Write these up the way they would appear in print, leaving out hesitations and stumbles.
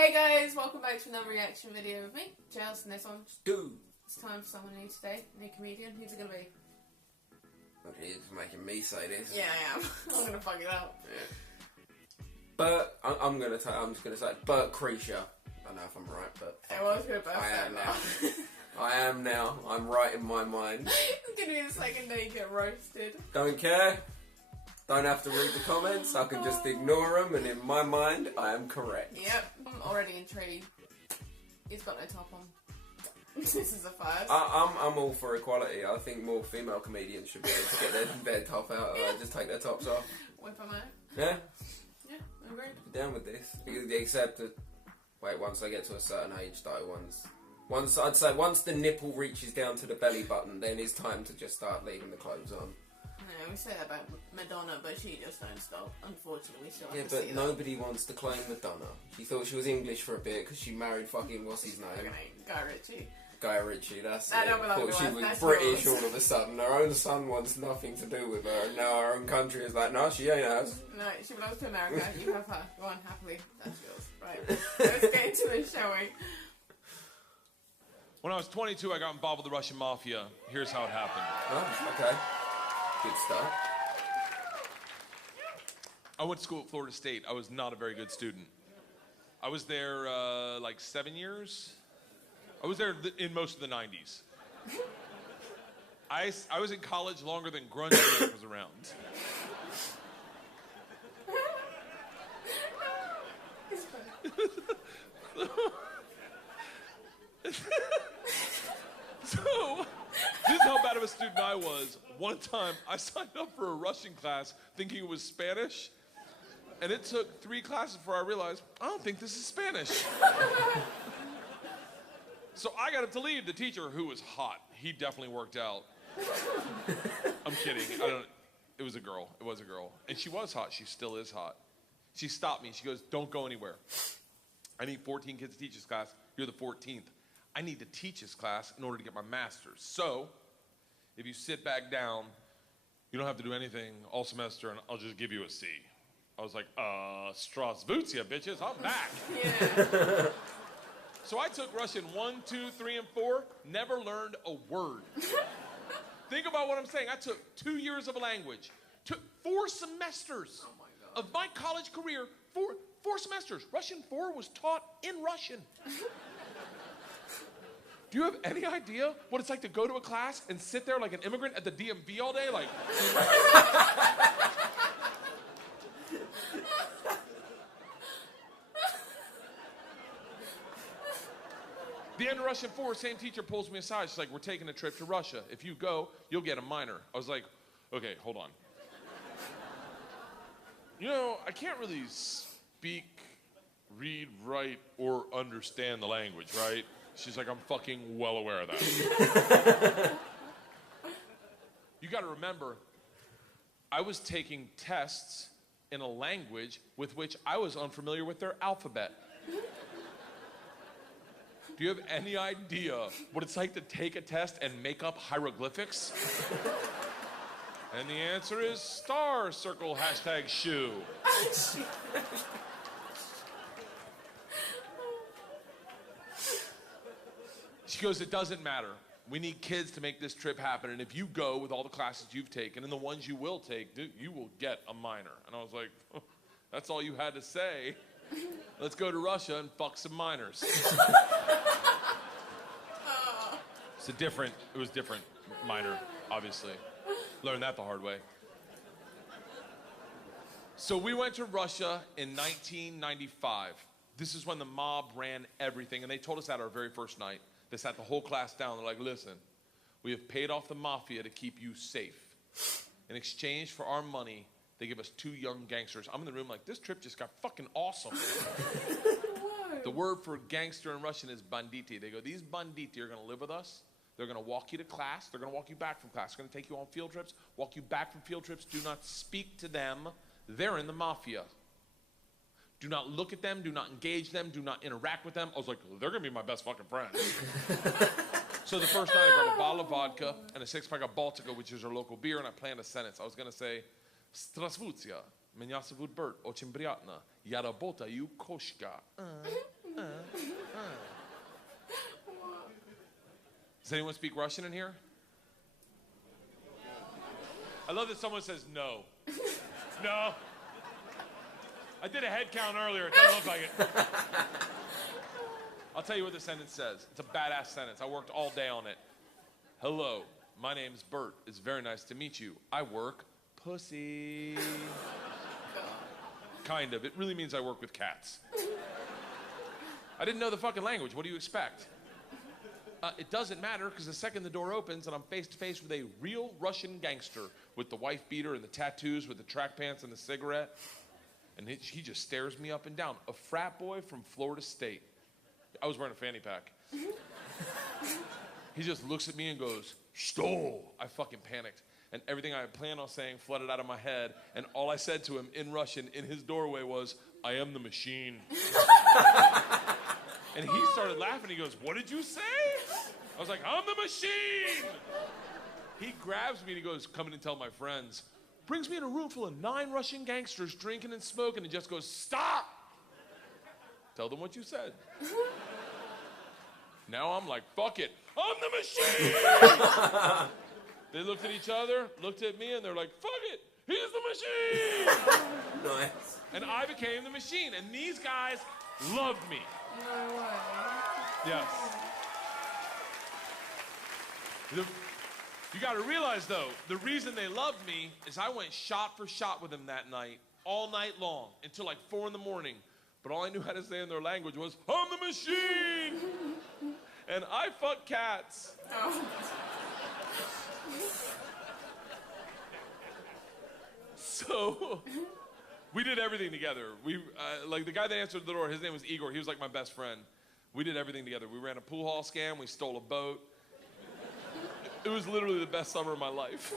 Hey guys, welcome back to another reaction video with me, Giles, and this one. Dude. It's time for someone new today, new comedian. Who's it gonna be? Okay, you're just making me say this. Yeah, I am. I'm gonna fuck it up. Yeah. But I'm just gonna say Bert Kreischer. I don't know if I'm right, but I was gonna both I say am now. I am now. I'm right in my mind. It's gonna be the second day you get roasted. Don't care. Don't have to read the comments. I can just ignore them, and in my mind, I am correct. Yep. I'm already intrigued. He's got no top on. This is a first. I'm all for equality. I think more female comedians should be able to get their top out. Just take their tops off. Whip them out. Yeah. Yeah, I agree. Down with this. Except that, once they get to a certain age, though, once the nipple reaches down to the belly button, then it's time to just start leaving the clothes on. Yeah, we say that about Madonna, but she just don't stop. Unfortunately, we still have Yeah, to but see nobody wants to claim Madonna. She thought she was English for a bit because she married fucking what's his name? Guy Ritchie. Guy Ritchie. That's That it. don't belong Thought to she us, was that's British yours. all of a sudden. Her own son wants nothing to do with her, and now her own country is like, no, she ain't ours. No, she belongs to America. You have her. Go on, happily. That's yours. Right. Let's get into it, shall we? When I was 22, I got involved with the Russian mafia. Here's how it happened. Oh, okay. Good start. I went to school at Florida State. I was not a very good student. I was there like 7 years. I was there in most of the 90s. I was in college longer than grunge music was around. So, this is how bad of a student I was. One time, I signed up for a Russian class thinking it was Spanish, and it took 3 classes before I realized, I don't think this is Spanish. So I got up to leave. The teacher, who was hot, he definitely worked out. I'm kidding. It was a girl. It was a girl. And she was hot. She still is hot. She stopped me. She goes, don't go anywhere. I need 14 kids to teach this class. You're the 14th. I need to teach this class in order to get my master's. So, if you sit back down, you don't have to do anything all semester, and I'll just give you a C. I was like, Strasvutia, bitches, I'm back. Yeah. So I took Russian 1, 2, 3, and 4, never learned a word. Think about what I'm saying. I took 2 years of a language, took 4 semesters of my college career, 4 semesters. Russian 4 was taught in Russian. Do you have any idea what it's like to go to a class and sit there like an immigrant at the DMV all day? Like, the end of Russian 4, same teacher pulls me aside. She's like, we're taking a trip to Russia. If you go, you'll get a minor. I was like, okay, hold on. You know, I can't really speak, read, write, or understand the language, right? She's like, I'm fucking well aware of that. You gotta remember, I was taking tests in a language with which I was unfamiliar with their alphabet. Do you have any idea what it's like to take a test and make up hieroglyphics? And the answer is star, circle, hashtag shoe. She goes, it doesn't matter. We need kids to make this trip happen. And if you go with all the classes you've taken and the ones you will take, you will get a minor. And I was like, oh, that's all you had to say. Let's go to Russia and fuck some minors. It was different minor, obviously. Learned that the hard way. So we went to Russia in 1995. This is when the mob ran everything. And they told us that our very first night. They sat the whole class down. They're like, listen, we have paid off the mafia to keep you safe. In exchange for our money, they give us 2 young gangsters. I'm in the room like, this trip just got fucking awesome. The word for gangster in Russian is banditi. They go, these banditi are going to live with us. They're going to walk you to class. They're going to walk you back from class. They're going to take you on field trips, walk you back from field trips. Do not speak to them. They're in the mafia. Do not look at them. Do not engage them. Do not interact with them. I was like, they're going to be my best fucking friends. So the first night, I grabbed a bottle of vodka and a 6-pack of Baltica, which is our local beer, and I planned a sentence. I was going to say, Strasvutia, меня зовут Bert, очень приятно. Я работаю кошка. Does anyone speak Russian in here? I love that someone says no. No. I did a head count earlier. It doesn't look like it. I'll tell you what the sentence says. It's a badass sentence. I worked all day on it. Hello, my name's Bert. It's very nice to meet you. I work pussy. Kind of. It really means I work with cats. I didn't know the fucking language. What do you expect? It doesn't matter, because the second the door opens and I'm face to face with a real Russian gangster with the wife beater and the tattoos with the track pants and the cigarette, and he just stares me up and down. A frat boy from Florida State. I was wearing a fanny pack. He just looks at me and goes, "Что?" I fucking panicked. And everything I had planned on saying flooded out of my head. And all I said to him in Russian in his doorway was, "I am the machine." And he started laughing. He goes, "What did you say?" I was like, "I'm the machine." He grabs me and he goes, "Come in and tell my friends." Brings me in a room full of 9 Russian gangsters drinking and smoking and just goes, "Stop. Tell them what you said." Now I'm like, fuck it. I'm the machine. They looked at each other, looked at me, and they're like, fuck it. He's the machine. Nice. And I became the machine. And these guys loved me. No way. Yes. You got to realize, though, the reason they loved me is I went shot for shot with them that night, all night long, until like 4 in the morning. But all I knew how to say in their language was, "I'm the machine!" And I fuck cats. Oh. So we did everything together. We like the guy that answered the door, his name was Igor. He was like my best friend. We did everything together. We ran a pool hall scam. We stole a boat. It was literally the best summer of my life.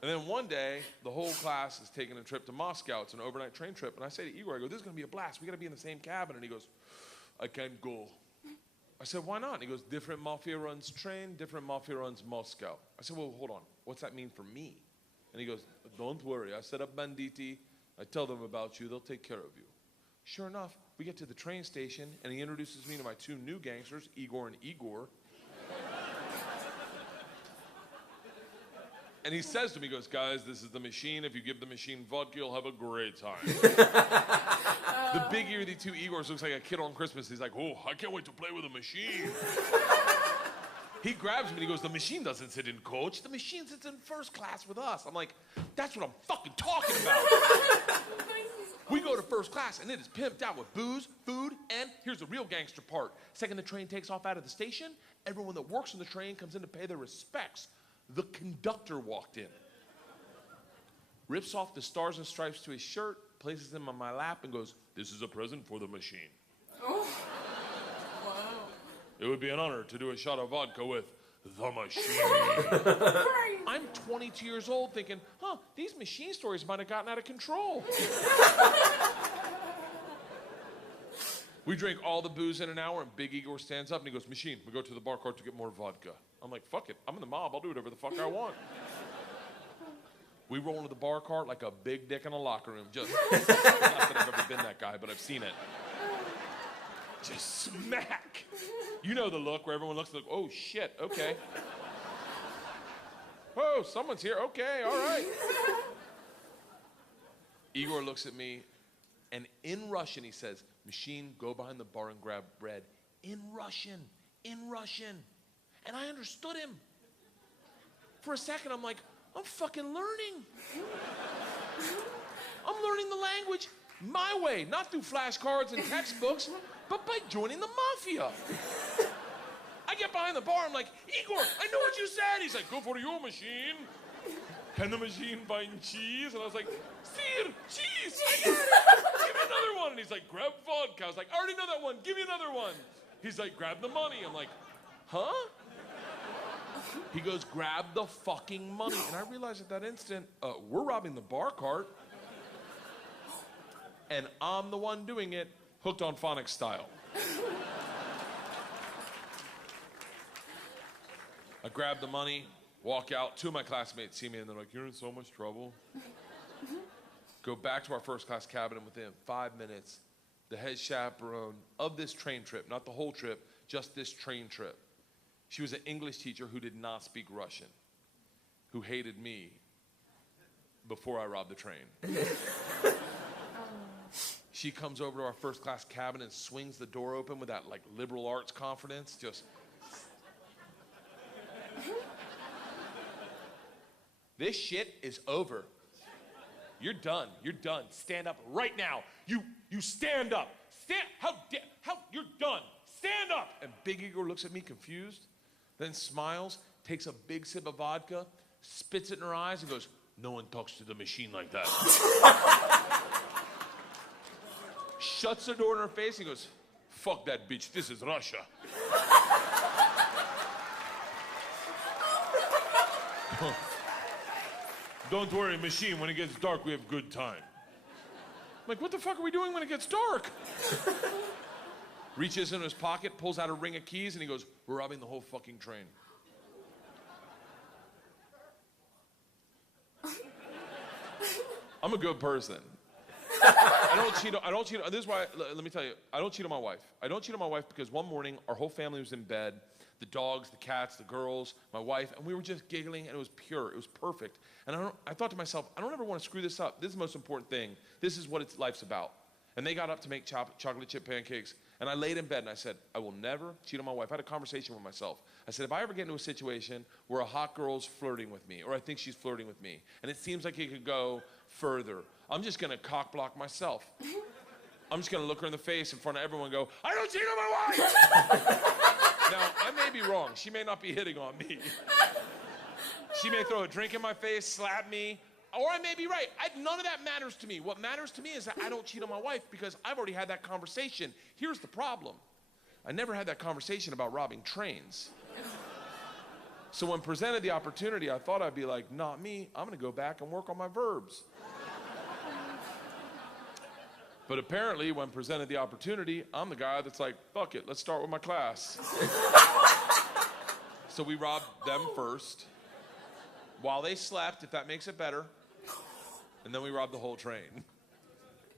And then one day, the whole class is taking a trip to Moscow. It's an overnight train trip. And I say to Igor, I go, "This is going to be a blast. We got to be in the same cabin." And he goes, "I can't go." I said, "Why not?" And he goes, "Different mafia runs train, different mafia runs Moscow." I said, "Well, hold on. What's that mean for me?" And he goes, "Don't worry. I set up banditti. I tell them about you. They'll take care of you." Sure enough, we get to the train station, and he introduces me to my 2 new gangsters, Igor and Igor. And he says to me, he goes, "Guys, this is the machine. If you give the machine vodka, you'll have a great time." The big ear-y 2 Igors looks like a kid on Christmas. He's like, "Oh, I can't wait to play with a machine." He grabs me and he goes, "The machine doesn't sit in coach. The machine sits in first class with us." I'm like, "That's what I'm fucking talking about." We go to first class and it is pimped out with booze, food, and here's the real gangster part. Second the train takes off out of the station, everyone that works on the train comes in to pay their respects. The conductor walked in, rips off the stars and stripes to his shirt, places them on my lap, and goes, "This is a present for the machine." Oh. Wow. It would be an honor to do a shot of vodka with the machine. I'm 22 years old thinking, these machine stories might have gotten out of control. We drink all the booze in an hour, and Big Igor stands up and he goes, "Machine, we go to the bar cart to get more vodka." I'm like, fuck it. I'm in the mob. I'll do whatever the fuck I want. We roll into the bar cart like a big dick in a locker room. Just, not that I've ever been that guy, but I've seen it. Just smack. You know the look where everyone looks like, "Oh, shit, okay. Oh, someone's here. Okay, all right." Igor looks at me, and in Russian he says, "Machine, go behind the bar and grab bread." In Russian. And I understood him. For a second, I'm like, I'm fucking learning. I'm learning the language my way, not through flashcards and textbooks, but by joining the mafia. I get behind the bar, I'm like, "Igor, I know what you said." He's like, "Go for your machine. Can the machine find cheese?" And I was like, "Sir, cheese, I got it. Give me another one." And he's like, "Grab vodka." I was like, "I already know that one. Give me another one." He's like, "Grab the money." I'm like, "Huh?" He goes, "Grab the fucking money." And I realized at that instant, we're robbing the bar cart. And I'm the one doing it, hooked on phonics style. I grab the money, walk out. 2 of my classmates see me and they're like, "You're in so much trouble." Go back to our first class cabin, and within 5 minutes, the head chaperone of this train trip, not the whole trip, just this train trip, She was an English teacher who did not speak Russian, who hated me before I robbed the train. She comes over to our first class cabin and swings the door open with that like liberal arts confidence. Just, this shit is over. You're done. You're done. Stand up right now. You stand up. You're done. Stand up. And Big Igor looks at me confused, then smiles, takes a big sip of vodka, spits it in her eyes, and goes, "No one talks to the machine like that." Shuts the door in her face and goes, "Fuck that bitch. This is Russia." "Don't worry, machine. When it gets dark, we have good time." I'm like, what the fuck are we doing when it gets dark? Reaches into his pocket, pulls out a ring of keys, and he goes, "We're robbing the whole fucking train." I'm a good person. I don't cheat. This is why, let me tell you, I don't cheat on my wife. I don't cheat on my wife because one morning, our whole family was in bed. The dogs, the cats, the girls, my wife, and we were just giggling, and it was pure. It was perfect. And I thought to myself, I don't ever want to screw this up. This is the most important thing. This is what life's about. And they got up to make chocolate chip pancakes, and I laid in bed, and I said, I will never cheat on my wife. I had a conversation with myself. I said, if I ever get into a situation where a hot girl's flirting with me, or I think she's flirting with me, and it seems like it could go further, I'm just going to cock block myself. I'm just going to look her in the face in front of everyone and go, "I don't cheat on my wife!" Now, I may be wrong. She may not be hitting on me. She may throw a drink in my face, slap me, or I may be right. None of that matters to me. What matters to me is that I don't cheat on my wife because I've already had that conversation. Here's the problem. I never had that conversation about robbing trains. So when presented the opportunity, I thought I'd be like, not me. I'm going to go back and work on my verbs. But apparently, when presented the opportunity, I'm the guy that's like, fuck it, let's start with my class. So we robbed them first, while they slept, if that makes it better, and then we robbed the whole train. And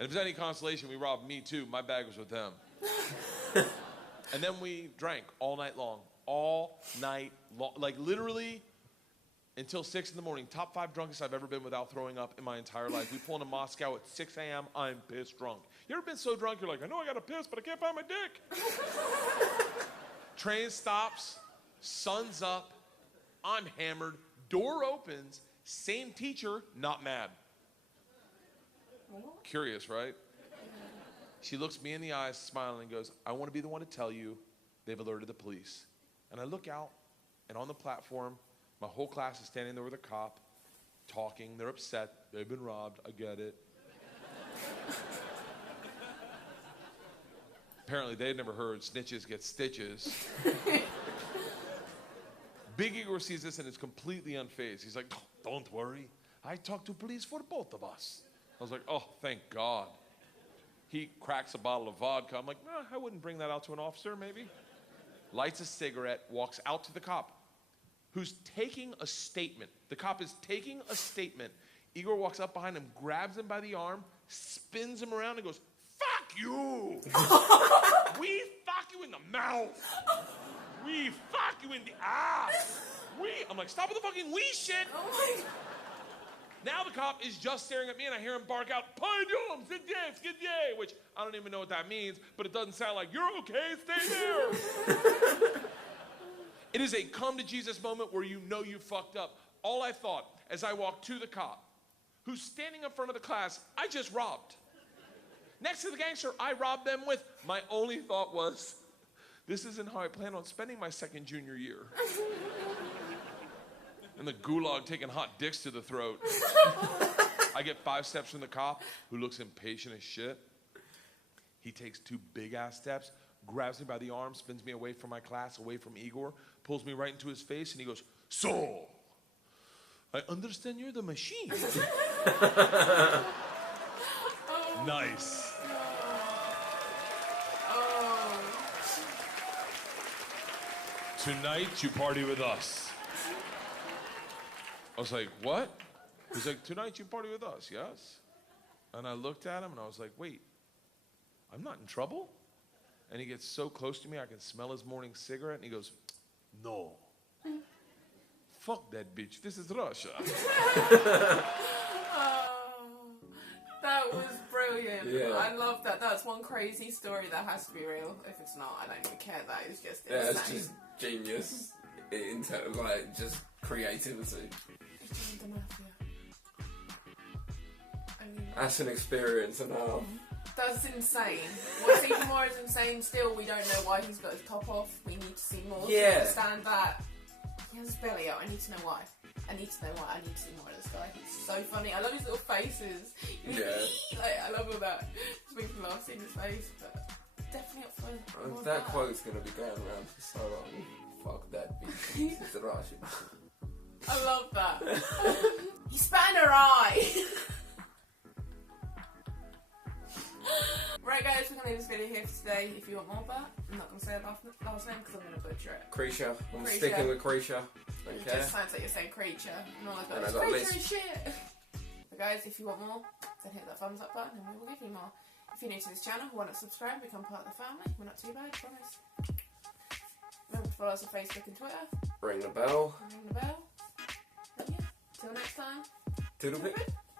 if there's any consolation, we robbed me too. My bag was with them. And then we drank all night long. Like literally until 6 in the morning. Top 5 drunkest I've ever been without throwing up in my entire life. We pull into Moscow at 6 a.m. I'm pissed drunk. You ever been so drunk you're like, I know I gotta piss, but I can't find my dick. Train stops, sun's up, I'm hammered, door opens, same teacher, not mad. Curious, right? She looks me in the eyes, smiling, and goes, I want to be the one to tell you they've alerted the police. And I look out, and on the platform, my whole class is standing there with a cop, talking. They're upset. They've been robbed. I get it. Apparently, they'd never heard snitches get stitches. Big Igor sees this and is completely unfazed. He's like, oh, don't worry. I talked to police for both of us. I was like, oh, thank God. He cracks a bottle of vodka. I'm like, I wouldn't bring that out to an officer, maybe. Lights a cigarette, walks out to the cop, who's taking a statement. The cop is taking a statement. Igor walks up behind him, grabs him by the arm, spins him around, and goes, fuck you! We fuck you in the mouth! We fuck you in the ass! I'm like, stop with the fucking we shit! Oh my. Now the cop is just staring at me, and I hear him bark out, "Pardon, skidye," which I don't even know what that means, but it doesn't sound like, you're okay, stay there. It is a come to Jesus moment where you know you fucked up. All I thought as I walked to the cop, who's standing in front of the class I just robbed. Next to the gangster I robbed them with, my only thought was, this isn't how I plan on spending my second junior year. And the gulag taking hot dicks to the throat. I get 5 steps from the cop, who looks impatient as shit. He takes 2 big-ass steps, grabs me by the arm, spins me away from my class, away from Igor, pulls me right into his face, and he goes, so, I understand you're the machine. Nice. Tonight, you party with us. I was like, what? He's like, tonight you party with us, yes? And I looked at him and I was like, wait, I'm not in trouble? And he gets so close to me, I can smell his morning cigarette, and he goes, No. Fuck that bitch. This is Russia. That was brilliant. Yeah. I love that. That's one crazy story that has to be real. If it's not, I don't even care. That is just insane. Yeah, it's just genius. In terms, like, just creativity. It's just the mafia. I mean, That's an experience and a half. that's insane. What's even more is insane still, we don't know why he's got his top off. We need to see more Yeah. to understand that. He has his belly out. I need to know why. I need to know why. I need to see more of this guy. He's so funny. I love his little faces. Yeah. Like, I love all that. Just makes me laugh seeing his face. But definitely up for more of That quote's gonna be going around for so long. Fuck that bitch. This is Russia. I love that. He spat in her eye. Right, guys, we're going to leave this video here for today. If you want more, but I'm not going to say the last name because I'm going to butcher it. Kreischer. I'm Kreischer. sticking with Kreischer. It Okay. just sounds like you're saying creature. And all I got And is I got creature this. and shit. But guys, if you want more, then hit that thumbs up button and we will give you more. If you're new to this channel, why not subscribe, become part of the family. We're not too bad, I promise. Remember to follow us on Facebook and Twitter. Ring the bell. Ring the bell. And yeah, till next time. Toodle Pip.